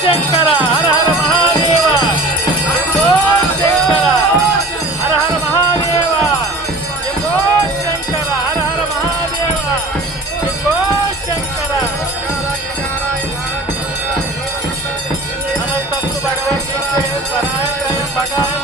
Shankara Hara Hara Mahadeva Shambho Shankara Hara Hara Mahadeva Shambho Shankara Hara Hara Mahadeva Shambho Shankara నమస్తస్తు భగవద్గీతే స్వరాయ భగాయ